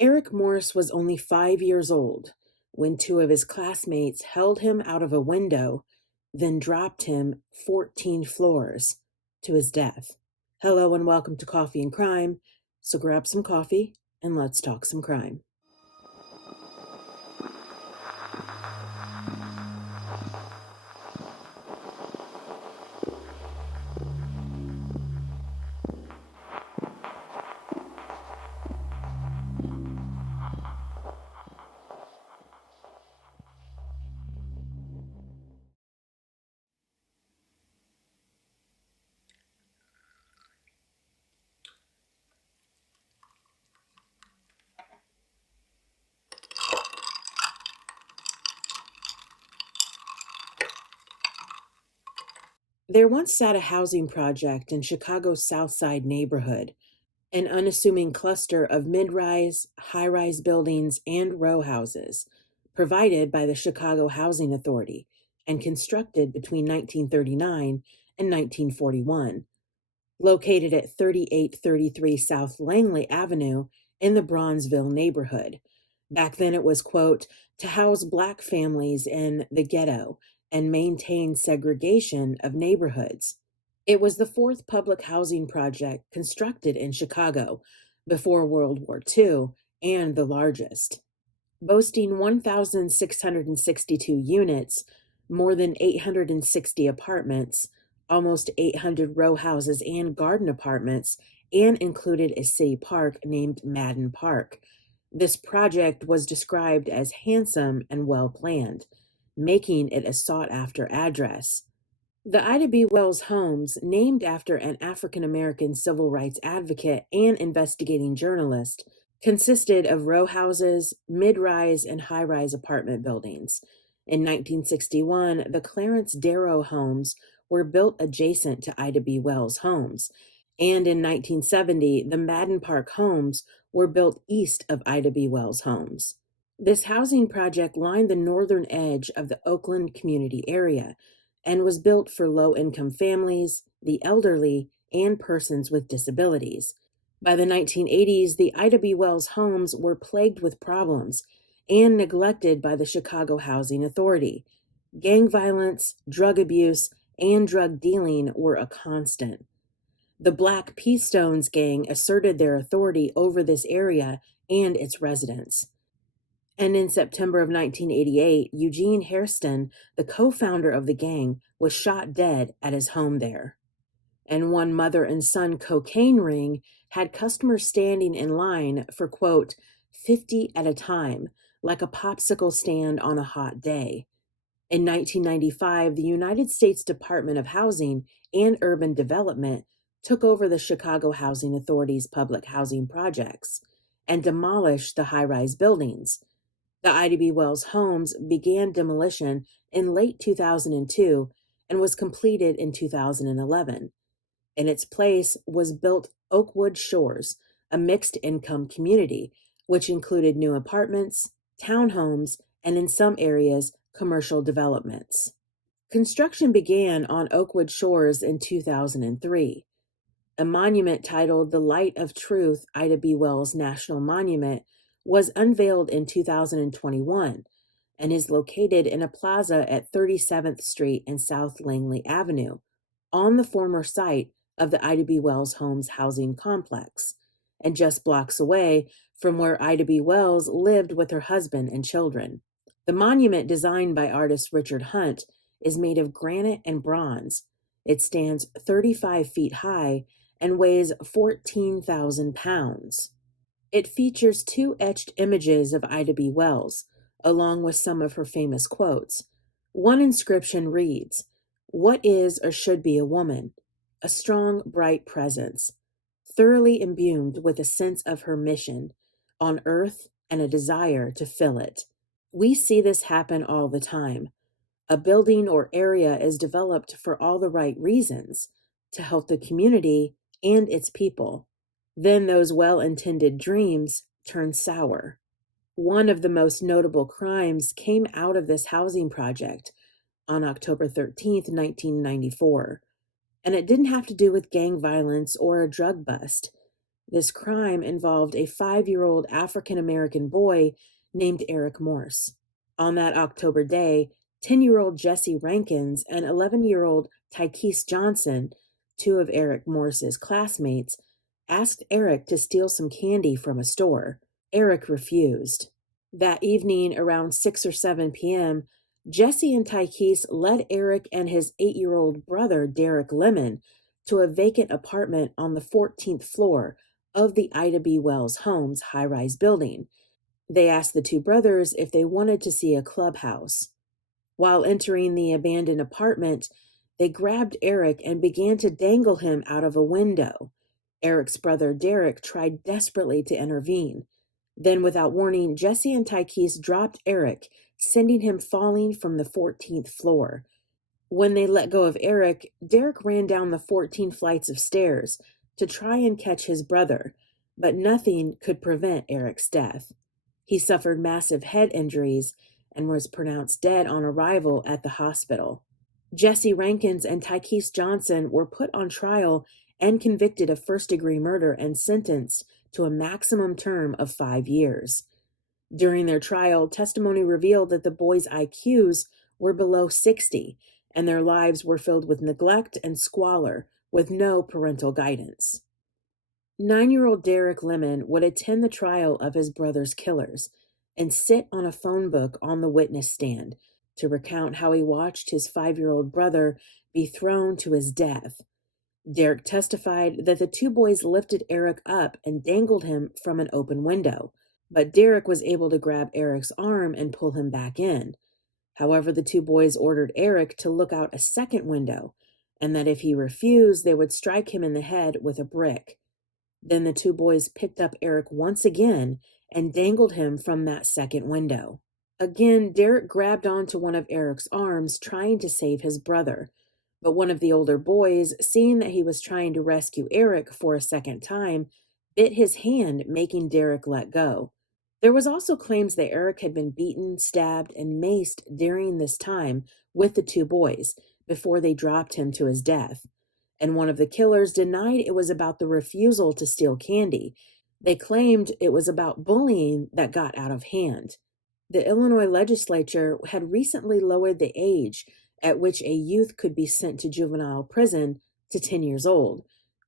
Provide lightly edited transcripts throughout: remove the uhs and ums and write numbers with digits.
Eric Morse was only 5 years old when two of his classmates held him out of a window, then dropped him 14 floors to his death. Hello and welcome to Coffee and Crime. So grab some coffee and let's talk some crime. There once sat a housing project in Chicago's South Side neighborhood, an unassuming cluster of mid-rise, high-rise buildings and row houses, provided by the Chicago Housing Authority and constructed between 1939 and 1941. Located at 3833 South Langley Avenue in the Bronzeville neighborhood. Back then it was, quote, to house Black families in the ghetto and maintain segregation of neighborhoods. It was the fourth public housing project constructed in Chicago before World War II and the largest. Boasting 1,662 units, more than 860 apartments, almost 800 row houses and garden apartments, and included a city park named Madden Park. This project was described as handsome and well planned, making it a sought-after address. The Ida B. Wells homes, named after an African American civil rights advocate and investigating journalist, consisted of row houses, mid-rise, and high-rise apartment buildings. In 1961, the Clarence Darrow homes were built adjacent to Ida B. Wells homes, and in 1970, the Madden Park homes were built east of Ida B. Wells homes. This housing project lined the northern edge of the Oakland community area and was built for low-income families, the elderly, and persons with disabilities. By the 1980s, the Ida B. Wells homes were plagued with problems and neglected by the Chicago Housing Authority. Gang violence, drug abuse, and drug dealing were a constant. The Black Pea Stones gang asserted their authority over this area and its residents. And in September of 1988, Eugene Hairston, the co-founder of the gang, was shot dead at his home there. And one mother and son cocaine ring had customers standing in line for, quote, 50 at a time, like a popsicle stand on a hot day. In 1995, the United States Department of Housing and Urban Development took over the Chicago Housing Authority's public housing projects and demolished the high-rise buildings. The Ida B. Wells homes began demolition in late 2002 and was completed in 2011. In its place was built Oakwood Shores, a mixed-income community, which included new apartments, townhomes, and in some areas, commercial developments. Construction began on Oakwood Shores in 2003. A monument titled The Light of Truth Ida B. Wells National Monument was unveiled in 2021 and is located in a plaza at 37th Street and South Langley Avenue, on the former site of the Ida B. Wells Homes housing complex, and just blocks away from where Ida B. Wells lived with her husband and children. The monument, designed by artist Richard Hunt, is made of granite and bronze. It stands 35 feet high and weighs 14,000 pounds. It features two etched images of Ida B. Wells, along with some of her famous quotes. One inscription reads, "What is or should be a woman? A strong, bright presence, thoroughly imbued with a sense of her mission on earth and a desire to fill it." We see this happen all the time. A building or area is developed for all the right reasons, to help the community and its people. Then those well-intended dreams turn sour. One of the most notable crimes came out of this housing project on October 13th, 1994. And it didn't have to do with gang violence or a drug bust. This crime involved a 5-year-old African American boy named Eric Morse. On that October day, 10-year-old Jesse Rankins and 11-year-old Tykeese Johnson, two of Eric Morse's classmates, asked Eric to steal some candy from a store. Eric refused. That evening, around 6 or 7 p.m., Jesse and Tykeese led Eric and his 8-year-old brother, Derek Lemon, to a vacant apartment on the 14th floor of the Ida B. Wells Homes high-rise building. They asked the two brothers if they wanted to see a clubhouse. While entering the abandoned apartment, they grabbed Eric and began to dangle him out of a window. Eric's brother Derek tried desperately to intervene. Then, without warning, Jesse and Tykeese dropped Eric, sending him falling from the 14th floor. When they let go of Eric, Derek ran down the 14 flights of stairs to try and catch his brother, but nothing could prevent Eric's death. He suffered massive head injuries and was pronounced dead on arrival at the hospital. Jesse Rankins and Tykeese Johnson were put on trial and convicted of first-degree murder and sentenced to a maximum term of 5 years. During their trial, testimony revealed that the boys' IQs were below 60, and their lives were filled with neglect and squalor, with no parental guidance. 9-year-old Derek Lemon would attend the trial of his brother's killers and sit on a phone book on the witness stand to recount how he watched his 5-year-old brother be thrown to his death. Derek testified that the two boys lifted Eric up and dangled him from an open window, but Derek was able to grab Eric's arm and pull him back in. However, the two boys ordered Eric to look out a second window, and that if he refused, they would strike him in the head with a brick. Then the two boys picked up Eric once again and dangled him from that second window. Again, Derek grabbed onto one of Eric's arms, trying to save his brother. But one of the older boys, seeing that he was trying to rescue Eric for a second time, bit his hand, making Derek let go. There was also claims that Eric had been beaten, stabbed, and maced during this time with the two boys before they dropped him to his death. And one of the killers denied it was about the refusal to steal candy. They claimed it was about bullying that got out of hand. The Illinois legislature had recently lowered the age at which a youth could be sent to juvenile prison to 10 years old.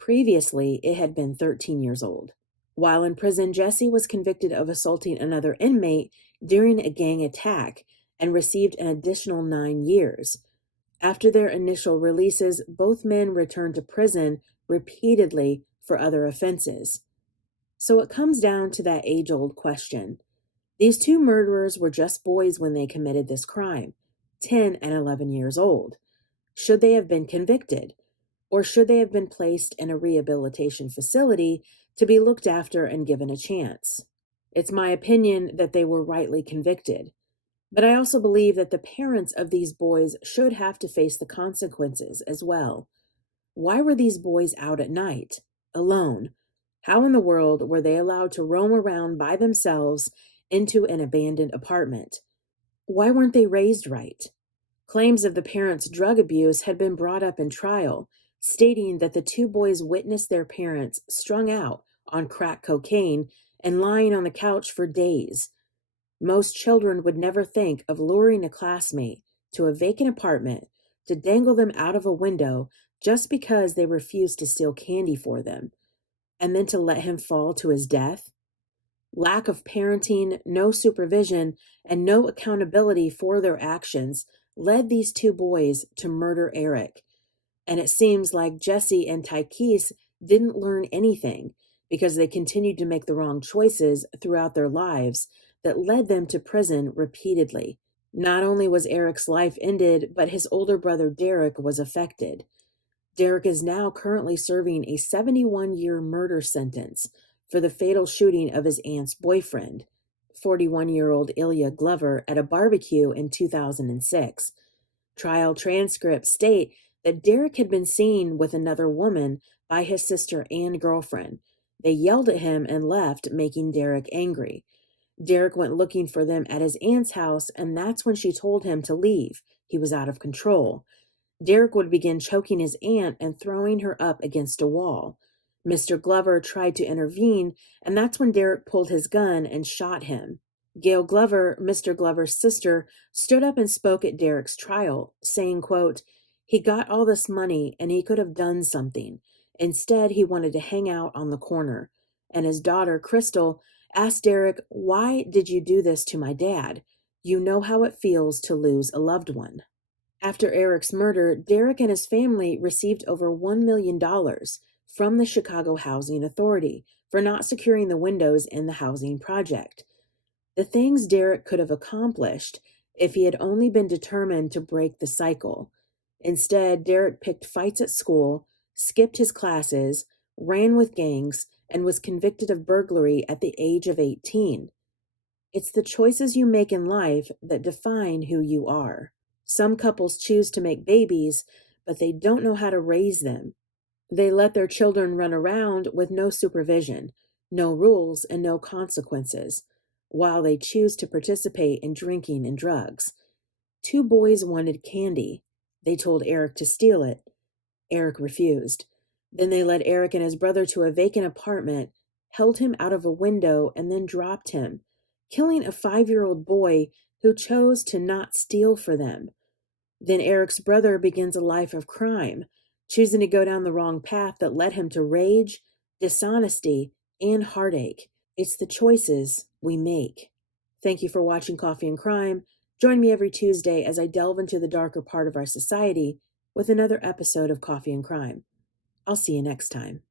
Previously, it had been 13 years old. While in prison, Jesse was convicted of assaulting another inmate during a gang attack and received an additional 9 years. After their initial releases, both men returned to prison repeatedly for other offenses. So it comes down to that age-old question. These two murderers were just boys when they committed this crime, 10 and 11 years old. Should they have been convicted? Or should they have been placed in a rehabilitation facility to be looked after and given a chance? It's my opinion that they were rightly convicted. But I also believe that the parents of these boys should have to face the consequences as well. Why were these boys out at night, alone? How in the world were they allowed to roam around by themselves into an abandoned apartment? Why weren't they raised right? Claims of the parents' drug abuse had been brought up in trial, stating that the two boys witnessed their parents strung out on crack cocaine and lying on the couch for days. Most children would never think of luring a classmate to a vacant apartment to dangle them out of a window just because they refused to steal candy for them, and then to let him fall to his death. Lack of parenting, no supervision, and no accountability for their actions led these two boys to murder Eric. And it seems like Jesse and Tykeese didn't learn anything because they continued to make the wrong choices throughout their lives that led them to prison repeatedly. Not only was Eric's life ended, but his older brother Derek was affected. Derek is now currently serving a 71-year murder sentence for the fatal shooting of his aunt's boyfriend, 41-year-old Ilya Glover, at a barbecue in 2006. Trial transcripts state that Derek had been seen with another woman by his sister and girlfriend. They yelled at him and left, making Derek angry. Derek went looking for them at his aunt's house, and that's when she told him to leave. He was out of control. Derek would begin choking his aunt and throwing her up against a wall. Mr. Glover tried to intervene, and that's when Derek pulled his gun and shot him. Gail Glover, Mr. Glover's sister, stood up and spoke at Derek's trial, saying, quote, "He got all this money and he could have done something. Instead, he wanted to hang out on the corner." And his daughter, Crystal, asked Derek, "Why did you do this to my dad? You know how it feels to lose a loved one." After Eric's murder, Derek and his family received over $1 million from the Chicago Housing Authority for not securing the windows in the housing project. The things Derek could have accomplished if he had only been determined to break the cycle. Instead, Derek picked fights at school, skipped his classes, ran with gangs, and was convicted of burglary at the age of 18. It's the choices you make in life that define who you are. Some couples choose to make babies, but they don't know how to raise them. They let their children run around with no supervision, no rules, and no consequences, while they choose to participate in drinking and drugs. Two boys wanted candy. They told Eric to steal it. Eric refused. Then they led Eric and his brother to a vacant apartment, held him out of a window, and then dropped him, killing a 5-year-old boy who chose to not steal for them. Then Eric's brother begins a life of crime, choosing to go down the wrong path that led him to rage, dishonesty, and heartache. It's the choices we make. Thank you for watching Coffee and Crime. Join me every Tuesday as I delve into the darker part of our society with another episode of Coffee and Crime. I'll see you next time.